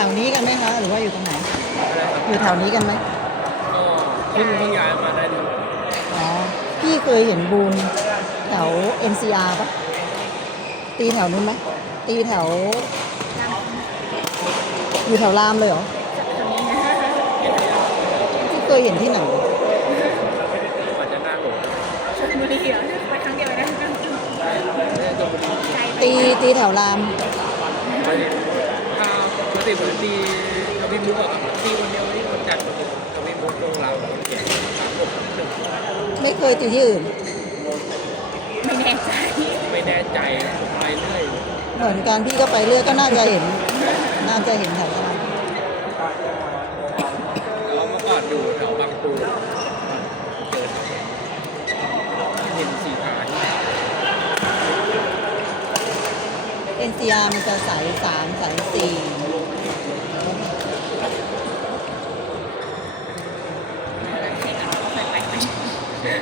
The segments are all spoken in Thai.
ถวนี้กันไหมคะหรือว่าอยู่ตรงไหน อยู่แถวนี้กันไหมก็เพิ่งเพิ่งย้ายมาได้เดือนอ๋อพี่เคยเห็นบูมแถว NCR ปะตีแถวนู้นไหมตีแถว อยู่แถวรามเลยเหรอพี่เคยเห็นที่ไหนกว่าจะหน้าโหลดชลบุรีเหรอไปครั้งเดียวนะได้ตัวบุรีตีตีแถวรามไปถ้า ปกติผมตีกับพี่มุกอะครับตีคนเดียวที่คนจัดกับพี่มุกลงเราเก่งสามหกหนึ่งไม่เคยตีที่อื่น ไม่แน่ใจไม่แน่ใจไปเรื่อยเหมือนกันพี่ก็ไปเรื่อยก็น่าจะเห็น น่าจะเห็นแถวรามแล้วเมื่อก่อนอยู่แถวบางปูเกิดเห็นสีขาเอ็นซีอาร์มันจะสายสามสายสี่ เคยไป ไหม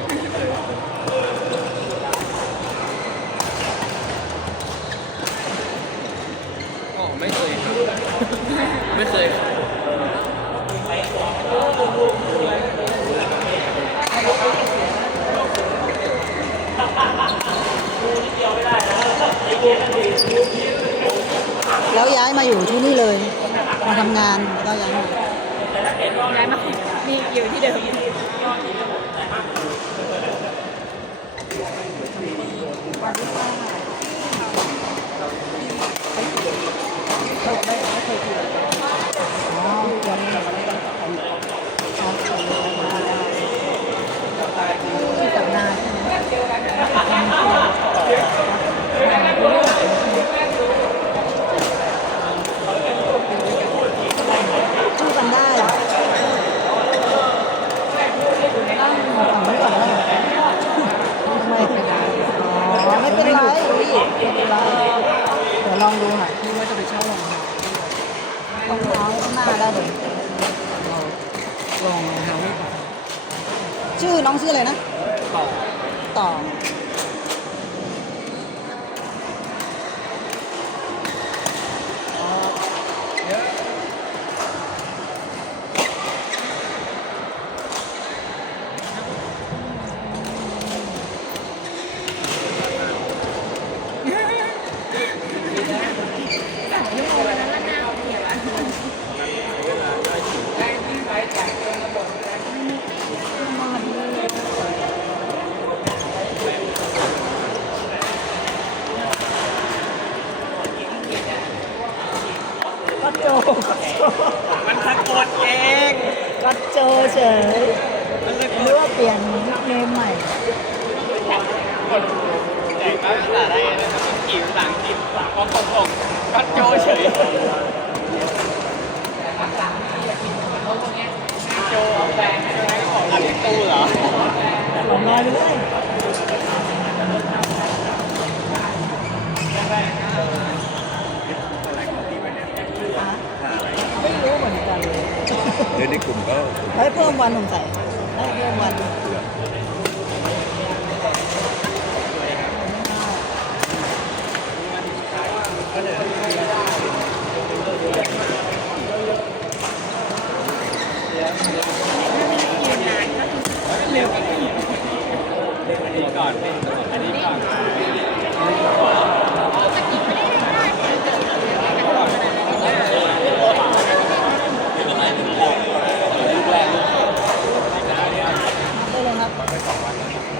ก็ไม่เคยครับ ไม่เคยครับแล้วย้ายมาอยู่ที่นี่เลย มาทำงานก็ย้ายมา ย้ายมามีอยู่ที่เดิม อ๋อยังไม่อ๋อที่กับนาใช่ไหมพูดกันได้เหรอนั่งฝั่งนี้ก่อนแล้วทำไมไม่ได้อ๋อไม่เป็นไรพี่ไม่เป็นไรเดี๋ยวลองดูหน่อย พี่ว่าจะไปเช่ารอง เท้ารองเท้าข้างหน้าได้เลยลองรองเท้าไม่พอชื่อน้องชื่ออะไรนะ ต่อต่อ ยุ่งวันนั้นละหน้าเหี่ยวอะ ก็โจ มันสะกดเอง ก็โจเฉยหรือว่าเปลี่ยนนิกเนมใหม่แต่ก็ภาษาไทยนะครับจิ๋วหลังจิ๋วหลังก็คงคงก็โจเฉยโจเอาแบงค์โจไหนของอันนี้ตู้เหรอหลงลอยไปเลยไม่รู้เหมือนกันเลย เดี๋ยวในกลุ่มก็ให้เพิ่มวันสงสัยให้เพิ่มวันเร็วกันอีอันนี้ก่อนอันนี้ก่อน